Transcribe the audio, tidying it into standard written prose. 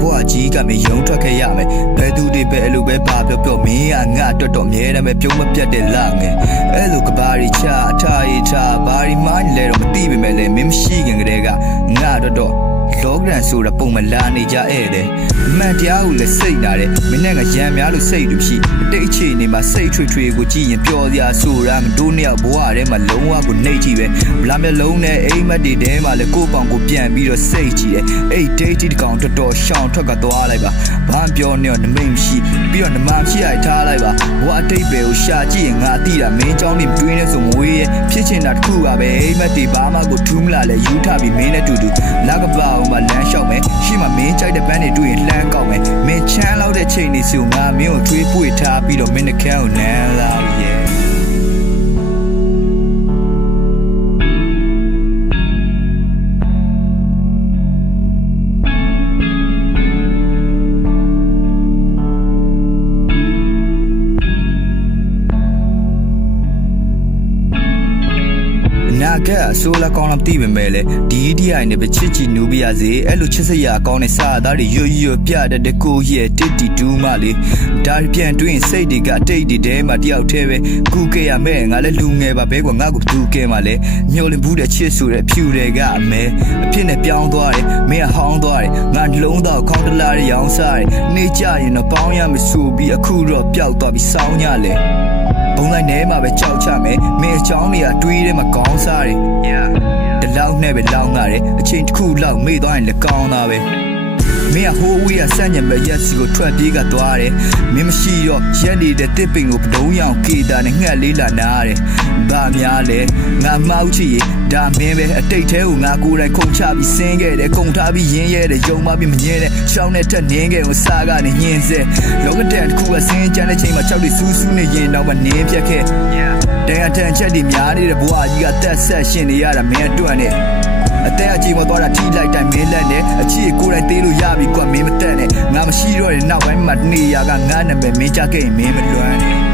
ဘွားကြီးကမယုံထွက်ခဲ့ရမယ်ဘယ်သူတွေပဲအဲ့လိုပဲပါပြောမင်းကငါအတွက်တော့မြဲတယ်ပဲပြုံးမပြတ်တဲ့လာငယ်အဲ့လိုကဘာရီချအထားရီချဘာရီမိုင်းလဲတော့မသိပေမဲ့လည်းမင်းမရှိခင်ကတည်းကငါအတွက်တော့လောကရန်ဆိုတာပုံမလာနေကြဧည့်တယ်အမှန်တရားကိုလည်းစိတ်နာတယ်မင်းနဲ့ကရံများလို့စိတ်တူရှိအတိတ်အခြေအနေမှာစိတ်ထွေကိုကြည့်ရင်ပျော်စရာဆိုတာငါတို့နှစ်ယောက်ဘဝထဲမှာလုံးဝကိုနှိမ့်ကြည့်ပဲဗလာမျက်လုံးနဲ့အိမ်မက်တွေထဲမှာလည်းကိုယ့်ပေါင်ကိုပြန်ပြီးတော့စိတ်ကြည့်တယ်အဲ့ date တကောင်တော်တော်ရှောင်ထွက်ကသွားလိုက်ပါဘာပြောနေတော့နမိတ်မရှိပြီးတော့နမဖြစ်ရထားလိုက်ပါဘဝအတိတ်ပဲကိုရှာကြည့်ရင်ငါသိတာမင်းเจ้าနေမတွေးနေဆိုမဝေးရဲ့ဖြစ်ချင်တာတစ်ခုပါပဲအိမ်မက်တွေဘာမှကိုထူးမလာလဲယူထပြီးမင်းနဲ့တူတူလက်ကပါအောင်မလမ်းလျှောက်မယ်ရှိမှမင်းကြိုက်တဲ့ပန်းတွေတွေ့ရင်လှမ်းကောက်မယ်မင်းချမ်းလောက်တဲ့ချိန်နေစီကိုငါမင်းကိုထွေးပွေထားပြီးတော့မင်းနှကန်းကိုနမ်းလာရဲ့နာကဆိုလာကောင်းလာတည်ပေမဲ့လေဒီဒီအိုင်နဲ့ပဲချစ်ချီနူးပြရစေအဲ့လိုချစ်စရာကောင်းတဲ့စာသားတွေရွပြတဲ့ကိုရဲ့တစ်တီတူးမလေးဒါပြန်တွင်းစိတ်တွေကတိတ်တွေထဲမှာတယောက်တည်းပဲကူခဲ့ရမယ်ငါလည်းလူငယ်ပါပဲကွာငါ့ကိုသူကဲမှာလေမျောလင်းဘူးတဲ့ချစ်ဆိုတဲ့ဖြူတွေကအမဲအဖြစ်နဲ့ပြောင်းသွားတယ်မင်းကဟောင်းသွားတယ်ငါလုံးတော့ခေါင်းတလားရောင်းစားတယ်နေကြရင်တော့ပေါင်းရမဆိုပြီးအခုတော့ပျောက်သွားပြီးစောင်းညလေဘုံလိုက်ထဲမှာပဲကြောက်ချမယ်မင်းအချောင်းတွေကတွေးထဲမှာကောင်းစားတယ်တလောက်နဲ့ပဲလောင်းလာတယ်အချိန်တစ်ခုလောက်မေ့သွားရင်လည်းကောင်းသားပဲမင်းကဟိုးဝေးကစန့်ညံပဲရက်စီကိုထွက်ပြေးကသွားတယ်မင်းမရှိတော့ရက်နေတဲ့တစ်ပင်ကိုပဒုံးရောင်ကေတာနဲ့ငှက်လေးလာနာတယ်ဘာများလဲငါမှောက်ချီဒါမင်းပဲအတိတ်သေးကိုငါကိုယ်တိုင်ခုန်ချပြီးဆင်းခဲ့တယ်ခုန်ထားပြီးရင်းရဲတယ်ယုံမပြီးမငြင်းတဲ့ရှောင်းနဲ့တက်နင်းခဲ့ကိုစားကနေညင်းစေလောကတဲ့တစ်ခုကဆင်းကြတဲ့ချိန်မှာ၆တွေစူးစူးနေရင်တော့မနင်းပြက်ခဲ့တန်အထန်ချက်တွေများနေတဲ့ဘဝကြီးကတက်ဆက်ရှင်နေရတာမင်းအတွက်နဲ့အသက်အကြီးမသွားတာထိလိုက်တိုင်းမင်းလက်နဲ့အချီကိုယ်တိုင်သေးလို့ရပြီကွာမင်းမတက်နဲ့ငါမရှိတော့တဲ့နောက်ပိုင်းမှာနေရကငါနာမည်မင်းကြခဲ့ရင်မင်းမလွမ်းနဲ့